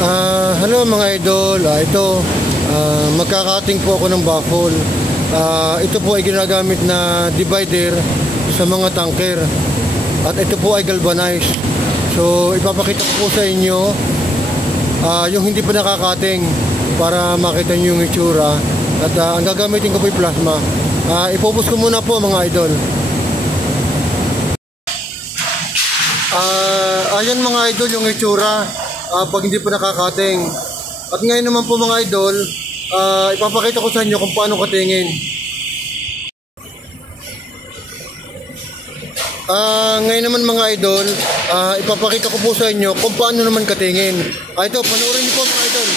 Hello mga idol, ito magkakating po ako ng baffle. Ito po ay ginagamit na divider sa mga tanker at ito po ay galvanized. So ipapakita ko po sa inyo yung hindi pa nakakating para makita nyo yung itsura. At ang gagamitin ko po ay plasma. Ipopos ko muna po mga idol. Ayan mga idol yung itsura pag hindi pa nakakating. At ngayon naman po mga idol, ipapakita ko sa inyo kung paano katingin. Ngayon naman mga idol, ipapakita ko po sa inyo kung paano naman katingin. Ito, panoorin niyo po mga idol.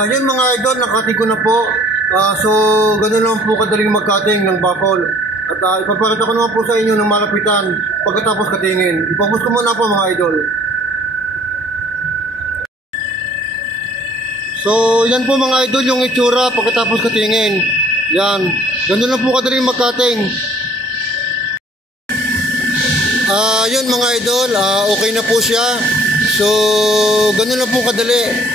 Yun mga idol, nakating ko na po. So, ganoon lang po kadaling magkating ng baffle. At ipapakita ko naman po sa inyo ng malapitan pagkatapos katingin. Ipapos ko muna po mga idol. So, yan po mga idol yung itsura pagkatapos katingin. Yan, ganoon lang po kadaling magkating. Yun mga idol, okay na po siya. So, ganoon lang po kadali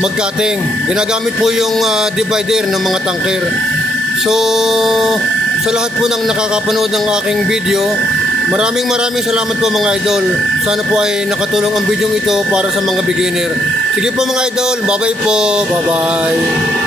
magkating. Ginagamit po yung divider ng mga tanker. So, sa lahat po ng nakakapanood ng aking video. Maraming salamat po mga idol. Sana po ay nakatulong ang video ito para sa mga beginner. Sige po mga idol, bye bye po, bye bye.